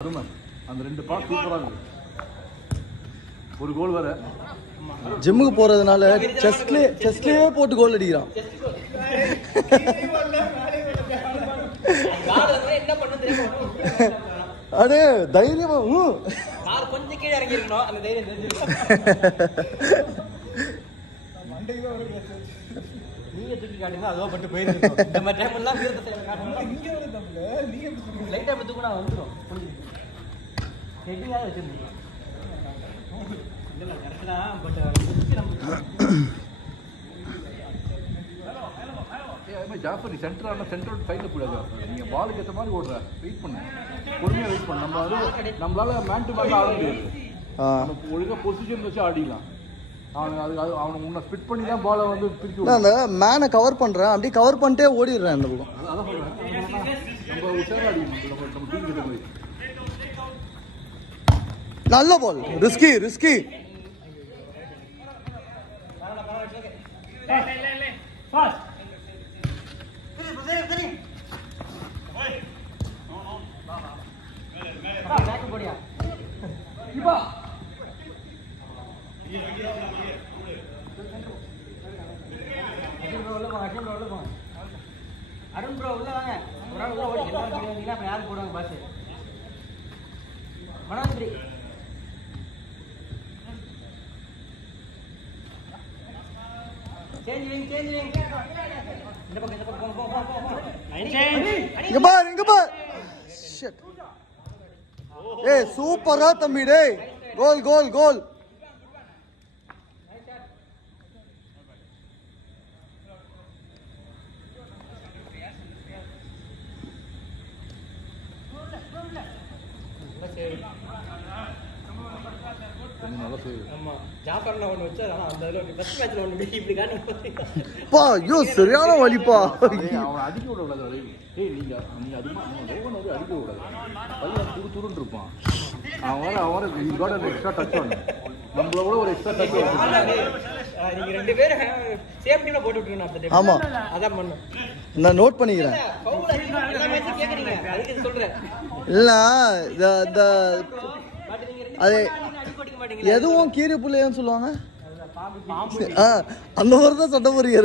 அந்த ரெண்டு பாஸ் சூப்பரா இருக்கு. ஒரு கோல் வர ஜிம்முக்கு போறதுனால செஸ்ட்லயே போட்டு கோல் அடிக்கிறான். அடே தைரியமா கொஞ்சம் கீழே இறங்கி இருக்கணும். அந்த தைரியம் தெரிஞ்சிருக்கும். நீங்க தூக்கி காட்டுங்க அதுவா பட்டு போயிருக்கோம். இந்த மாதிரி டைம் எல்லாம் லைட்டா பத்து கூட வந்துடும். ஹெட்டிங்காக வச்சிருந்தீங்க இல்லை கரெக்டு தான். பட் ஜாஃபர் சென்டர் ஃபைட்டில் கூடாது. நீங்கள் பாலுக்கு ஏற்ற மாதிரி ஓடுற வெயிட் பண்ண பொறுமையாக வெயிட் பண்ண. நம்ம அது நம்மளால மேன் டு மேன் ஆட முடியாது. ஒழுங்காக பொசிஷன் வச்சு ஆடிக்கலாம். அவனை முன்ன ஸ்பிட் பண்ணி தான் பாலை வந்து பிரிக்க. அந்த மேனை கவர் பண்றேன், அப்படியே கவர் பண்ணிட்டே ஓடிடுறேன் அந்த பக்கம். அதான் சொல்றேன், நம்ம உஷாரா அடிக்கணும். நம்ம டீம் கிட்ட போய் நல்ல பால், ரிஸ்கி அருண் ப்ரோ உள்ள வாங்க. ஒரு ஆள் உள்ள ஓடி எல்லாரும் கீழே வந்தீங்கன்னா அப்புறம் யாரும் போடுவாங்க பாஸ். மனோந்திரி சேஞ்ச் விங் இந்த பக்கம் இங்க பார் ஷிட். ஏய் சூப்பரா தம்பி டேய். கோல் சரியான வலிப்பா. அவன் அடிக்க விடக்கூடாது. நீங்க அதிகமா அடிக்க விடாது. பையன் துருன்னு இருப்பான். அவன் எக்ஸ்ட்ரா டச் பண்ணு. நம்மளோட ஒரு எக்ஸ்ட்ரா டச். நீங்க ரெண்டு பேரும் சேஃப்டில போட்டு விட்டுருங்க. ஆமா அதான் பண்ணும். நான் நோட் பண்ணிக்கிறேன். கேக்குறீங்க அதுக்கு சொல்றேன். இல்ல அது எதுவும் கீரை புள்ளையான்னு சொல்லுவாங்க. அந்த மாதிரி தான் சட்டை போறீங்க.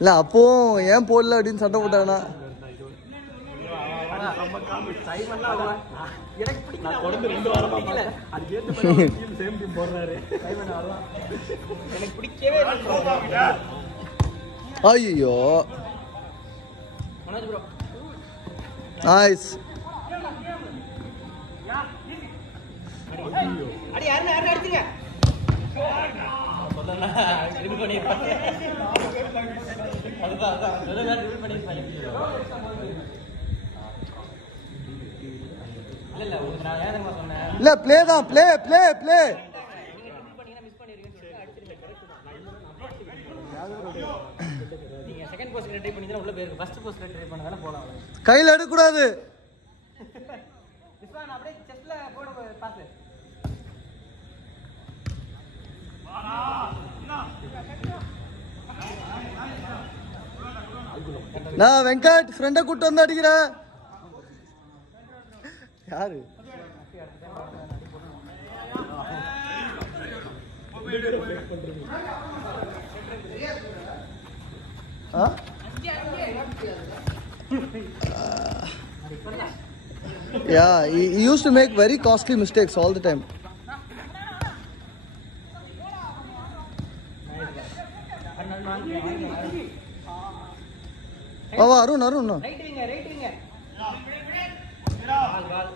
இல்ல அப்போ ஏன் போடல அப்படின்னு சண்டை போட்டாங்கன்னா ஐயோ நைஸ். இல்ல ப்ளே தான் ப்ளே. செகண்ட் போஸ்ட் ட்ரை பண்ணீங்கன்னா உள்ள போயிருக்கு. ஃபர்ஸ்ட் போஸ்ட் ட்ரை பண்ணதால போலாம். கையில எடுக்க கூடாது. விஸ்வான் அப்படியே செஸ்ட்ல போடு பாஸ். நான் வெங்கட் ஃப்ரெண்ட கூட்டு வந்து அடிக்கிறேன். யாரு Yeah, he used to make very costly mistakes all the time. Arun. Right விங்க. பால்.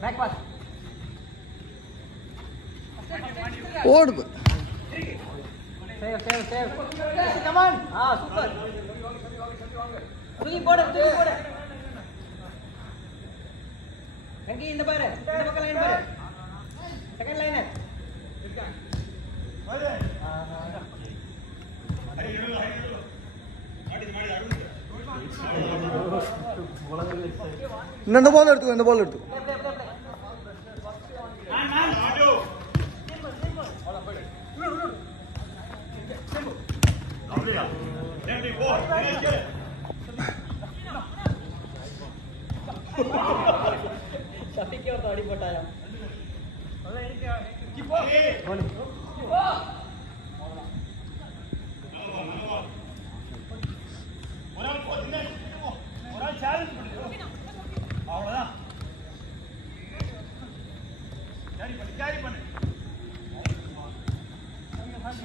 Back pass. ஓடு. சேவ். Come on. சூப்பர். தூக்கி போடு. வெங்கி இந்த பாரு. இந்த பக்கம் லைன் பாரு. Second liner. இந்த பால் எடுத்துக்கோ, இந்த பால் எடுத்துக்கோ.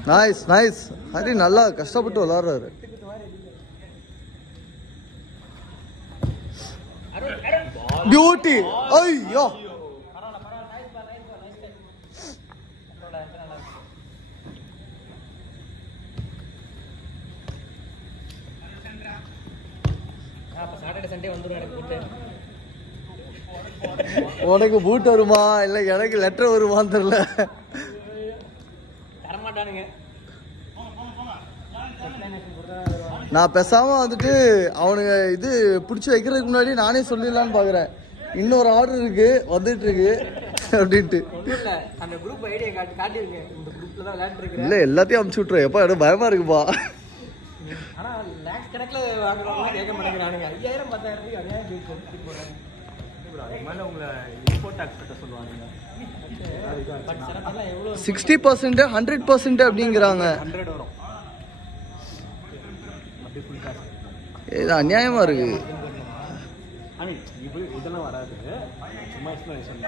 Nice nice. ஹரி நல்லா கஷ்டப்பட்டு விளாடுறாரு. பியூட்டி. ஐயோ உனக்கு பூட் வருமா இல்ல எனக்கு லெட்டர் வருமான்னு தெரியல. நான் பேசாம வந்துட்டு அவனுங்க இது பிடிச்சி வைக்கிறதுக்கு முன்னாடி நானே சொல்லிடலான்னு பாக்குறேன். இன்னொரு ஆர்டர் இருக்கு வந்துட்டு இருக்கு அப்படின்ட்டு. இல்ல எல்லாத்தையும் அமுச்சு விட்டுரு. எப்பா எனக்கு பயமா இருக்குப்பா. எவ்வளோ 60% 100% அப்படிங்கிறாங்க. இது அநியாயமா இருக்கு. இதெல்லாம் வராது, சும்மா எக்ஸ்பிளனேஷன்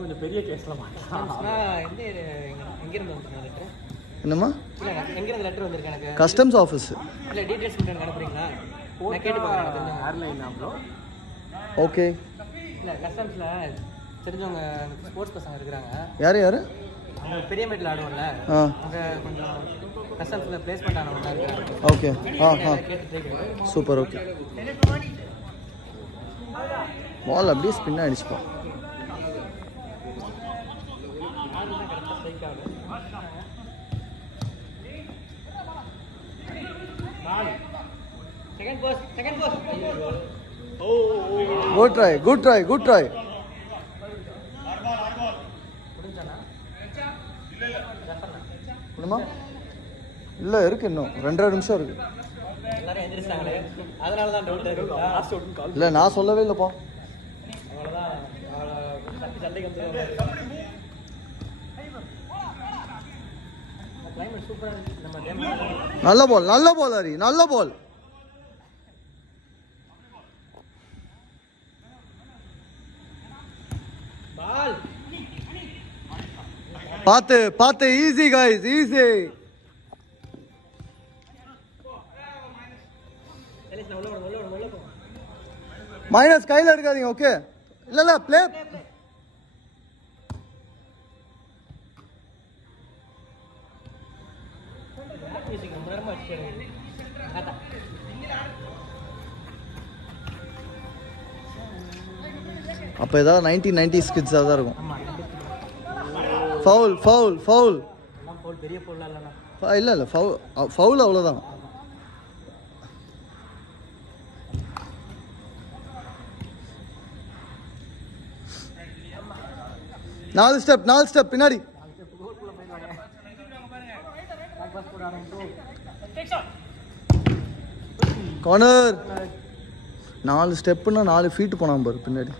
கொஞ்சம் பெரிய கேஸ்ல என்னம்மா எங்கிருந்து லெட்டர் வந்திருக்கு எனக்கு? Customs office. இல்ல டீடைல்ஸ் எனக்கு அனுப்புறீங்களா? நான் கேட்டு பார்க்கறேன். Airline bro. ஓகே. இல்ல கஸ்டம்ஸ்ல தெரிஞ்சவங்க ஸ்போர்ட்ஸ் பசங்க இருக்காங்க. யாரு யாரு? அவங்க பெரிய மேட்ல ஆடுவாங்கல, அங்க கொஞ்சம் கஸ்டம்ஸ்ல பிளேஸ்மென்ட் ஆனவங்க இருக்காங்க. ஓகே. சூப்பர். ஓகே. பால் அப்படியே ஸ்பின் ஆயிடுச்சுப்பா. செகண்ட் போஸ். Good try, good try, good try. என்னம்மா? இல்ல இருக்கு, இன்னும் 2.5 நிமிஷம் இருக்கு. எல்லாரும் எந்திரிச்சாங்களே, அதனால தான் டவுட் இருக்கு. இல்ல நான் சொல்லவே இல்லப்பா. அவ்வளவுதான், சண்டைக்கு வந்து கிளைமேட் சூப்பரா இருக்கு. நம்ம கேம் நல்ல பால், நல்ல பால் ஹரி, நல்ல பால். பால் பாத்து பாத்து. Easy guys, easy. மைனஸ் கையில எடுக்காதீங்க. ஓகே. இல்ல இல்ல ப்ளே. அப்ப ஏதாவது 1990s கிட்ஸா தான் இருக்கும். Foul foul foul. எல்லாம் ஃபவுல், பெரிய ஃபவுல் இல்லனா? இல்ல இல்ல ஃபவுல், ஃபவுல் அவ்வளவுதான். நாலு ஸ்டெப் பின்னாடி. கார்னர். 4 ஸ்டெப்னா 4 ஃபீட் போனான் பாரு பின்னாடி.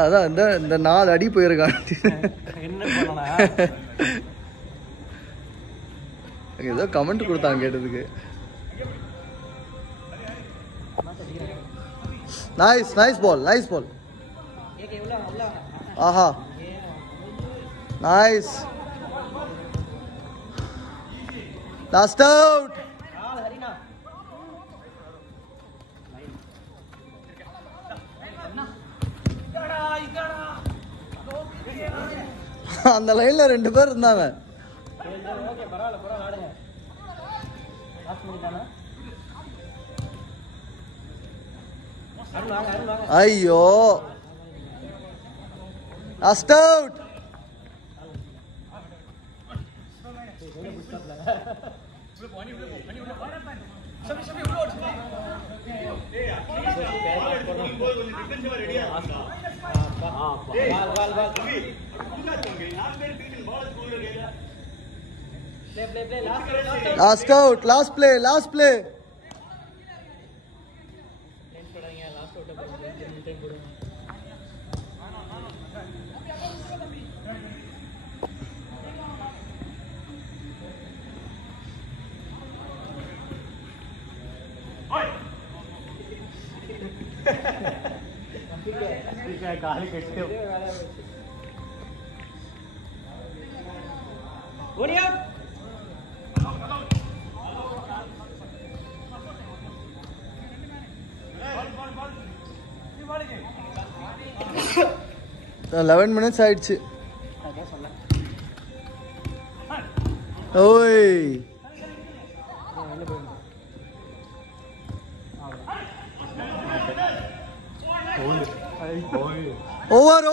அதான் இந்த 4 அடி போயிருக்கான். ஏதோ கமெண்ட் கொடுத்தாங்க கேட்டதுக்கு. Nice ball, nice ball. ஆஹா நைஸ். Last out. அந்த லைன்ல 2 பேர் இருந்தாங்க. ஐயோ last out. Last out, last play. Eleven minutes ஆயிடுச்சு. ஓய் ஓவர்